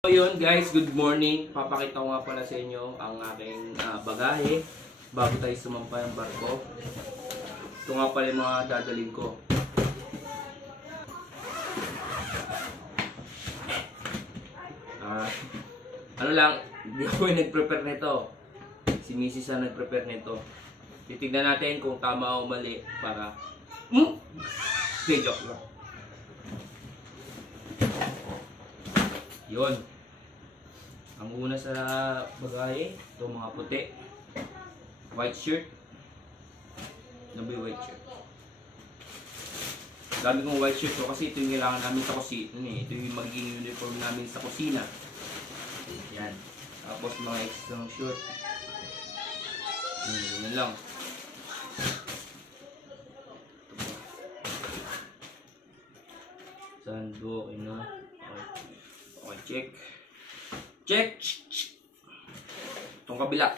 So yun guys, good morning. Papakita ko nga pala sa inyo ang aking bagahe bago tayo sumampa ng barko. Ito nga pala yung mga dadalhin ko. Ano lang, hindi ako yung nag-prepare nito. Si Mrs. ang nag-prepare nito. Titignan natin kung tama o mali para... Hindi, joke lang. Yun. Ang una sa bagahe, ito mga puti. White shirt. Nabi white shirt. Dami kong white shirt ko kasi ito yung kailangan namin sa kusina. Ito yung magiging uniform namin sa kusina. Yan. Tapos mga extra shirt. Yan lang. Sando, okay na. Okay, check. Check! Itong kabila.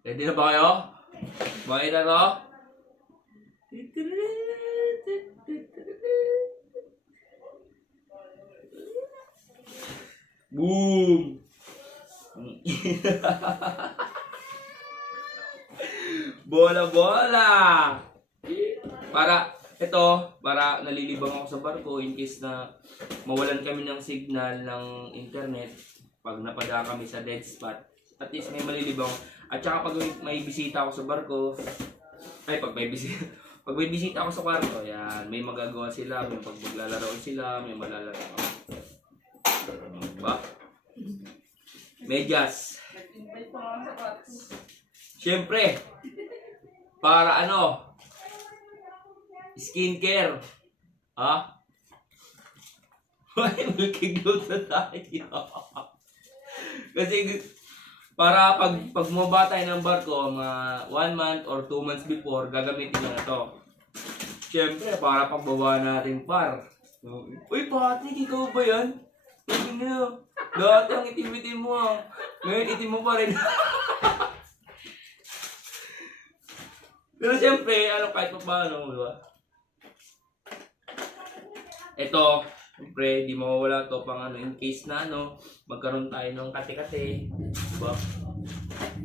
Ready na ba kayo? Bakit na to? Boom! Bola-bola! Para nalilibang ako sa barko in case na mawalan kami ng signal ng internet pag napada kami sa dead spot. At least may malilibang. At saka pag may bisita ako sa barko, pag may bisita ako sa kwarto, yan, may magagawa sila, may paglaruan sila, may malalaro ako. Diba? Medyas. Siyempre, para ano, skincare. Ha? Why magkiglow na tayo? Kasi para pag bumaba tayo ng barko, mga 1 month or 2 months before, gagamitin na to. Siyempre, para pagbaba natin par. Uy, Patrick, ikaw ba yan? Tingin na. Dati ang itim-itim mo. Ngayon, itim mo pa rin. Pero siyempre, kahit pa paano, diba? Ito, siyempre, di mawawala to pang in case na magkaroon tayo ng kate-kate. Diba?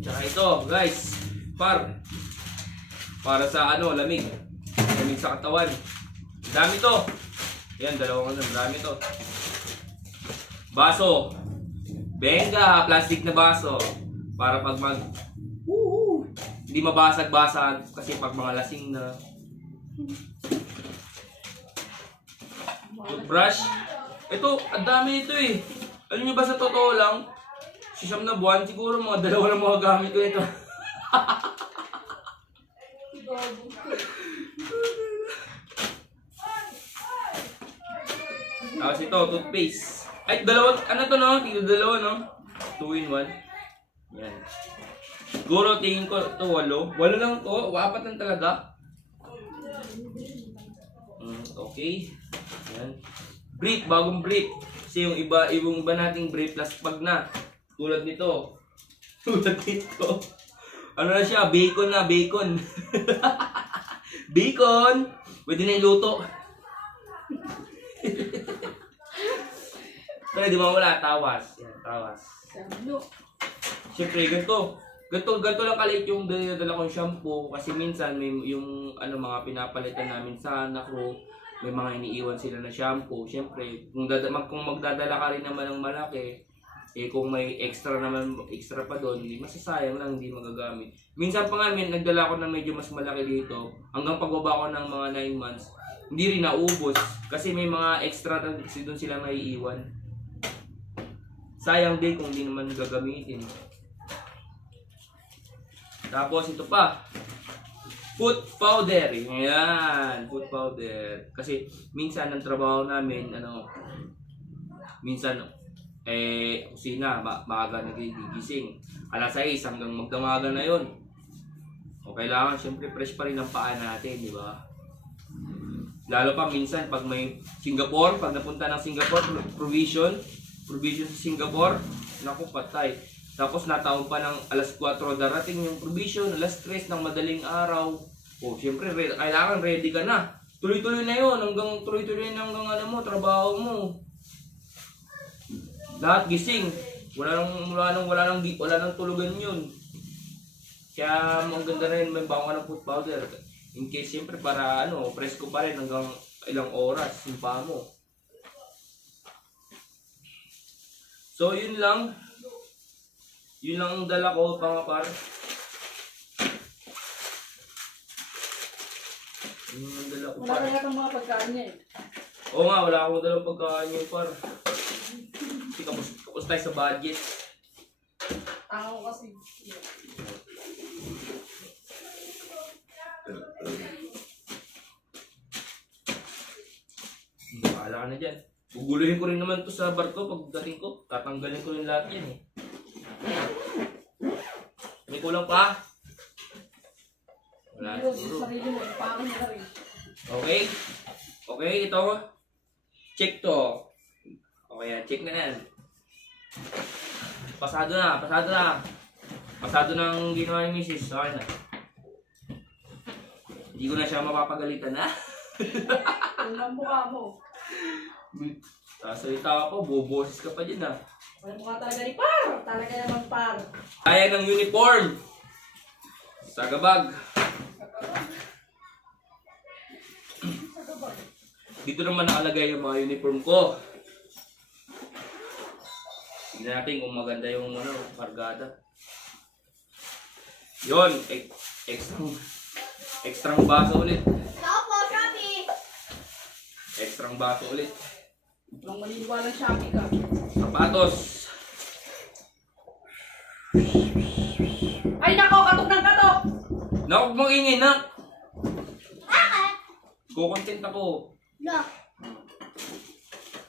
Tsaka ito, guys, para sa lamig. Lamig sa katawan. Dami to. Yan, dalawang dami to. Baso. Benga, plastic na baso. Para pag hindi mabasag-basag kasi pag mga lasing na. Toothbrush. Ito, ang dami nito eh. Alam nyo ba sa totoo lang, siyam na buwan, siguro mga 2 na mga gamit ko nito. Tapos ito, toothpaste. Ay, dalawa, Tigil dalawa, 2 in 1. Yan. Siguro tingin ko ito 8. 8 lang to, 4 lang talaga. Okay. Yan. Brief, bagong brief. Kasi yung iba nating brief plus pag na. Tulad nito. Ano na siya? Bacon na, bacon. Bacon! Pwede na iluto. Pero di mawala, tawas. Yan, tawas. Siyempre, ganito lang kaliit yung dala kong shampoo. Kasi minsan, may yung mga pinapalitan namin sa crew, may mga iniiwan sila na shampoo. Siyempre, kung magdadala ka rin naman ng malaki, kung may extra pa doon, masasayang lang, hindi magagamit. Minsan pa nga, nagdala ko na medyo mas malaki dito. Hanggang pagbaba ko ng mga 9 months, hindi rin naubos. Kasi may mga extra kasi doon sila naiiwan. Sayang din kung hindi naman gagamitin. Tapos ito pa. Food powder. Yan, food powder. Kasi minsan ang trabaho namin minsan kusina, maaga nagigising. Alas 6 hanggang magdamagan na 'yon. O kailangan syempre fresh pa rin ang paa natin, di ba? Lalo pa minsan pag may Singapore, pag napunta ng Singapore, provision sa Singapore, naku patay. Tapos nataon pa ng alas 4 darating yung provision, alas 3 ng madaling araw. Oh, siyempre, kailangan ready ka na. Tuloy-tuloy na yun, tuloy-tuloy na hanggang ano mo, trabaho mo. Lahat gising. Wala nang tulugan yun. Kaya ang ganda rin, may bawa ka ng food powder. In case, siyempre, para presko pa rin hanggang ilang oras yung paa mo. So, yun lang. Yun lang ang dala ko, mga par. Yun ang dala ko, par. Wala kaya kang mga pagkain niya eh. Oo nga, wala akong dalang pagkain yun, par. Kasi kapos tayo sa budget. Tanga ko kasi. Bahala ka na dyan. Guguluhin ko rin naman to sa bar ko pagdating ko. Tatanggalin ko yung lahat yan eh. May kulang pa? Wala Yung siguro. sarili mo, ipakan mo na rin. Okay? Okay, ito. Check to. Okay, check na yan. Pasado na, pasado na. Pasado ng ginawa ni Mrs. Okay na. Hindi ko na siya mapapagalitan ha. Yung lang mukha mo. Sasalita ako, buboses ka pa dyan ha. Wala mukha talaga ni Par. Talaga naman Par. Kaya ng uniform. Sagabag. Dito naman nakalagay yung mga uniform ko. Tignan natin kung maganda yung kargada. Yon, extrang baso ulit. Opo, Shopee! Extrang baso ulit. Walang maniniwalang Shopee ka. Sapatos. Ay nako, katok ng katok! Naku, mag-ingay na. Kukontent ako. Look.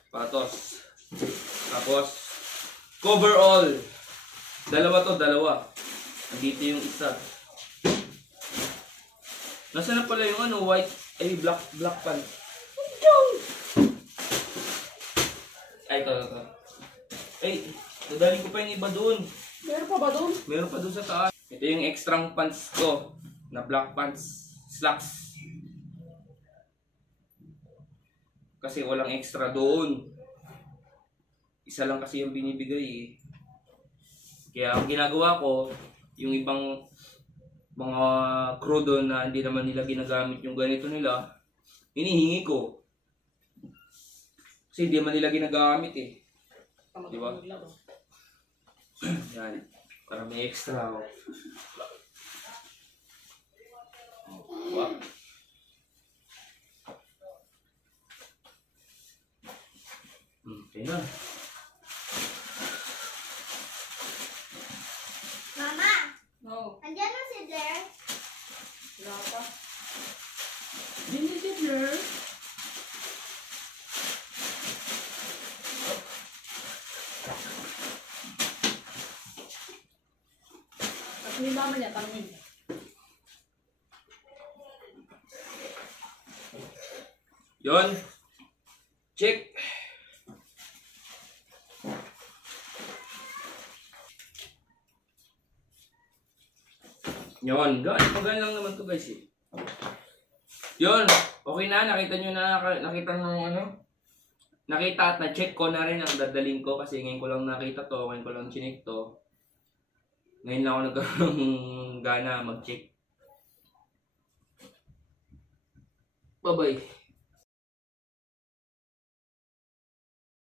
Sapatos. Tapos, coverall. Dalawa to, dalawa. Andito yung isa. Nasaan na pala yung white, black pants. Ay, ito. Ay, dadalhin ko pa yung iba doon. Meron pa ba doon? Meron pa doon sa taas. Ito yung extrang pants ko. Na black pants. Slacks. Kasi walang extra doon. Isa lang kasi yung binibigay eh. Kaya ang ginagawa ko, yung ibang mga crew doon na hindi naman nila ginagamit yung ganito nila, hinihingi ko. Kasi hindi naman nila ginagamit eh. Di ba? Yan. Para may extra. Diba? Okay na. Mama, No. andyan na si Blair. Wala pa. Dinididler. At may mama niya, tanongin. Yon. Check. Yon. Magaan lang naman to guys eh. Yon. Okay na. Nakita nyo na. Nakita nyo nakita at na-check ko na rin ang dadaling ko kasi ngayon ko lang nakita to. Ngayon ko lang chinik to. Ngayon lang ako nagkaroon ng gana mag-check. Bye-bye.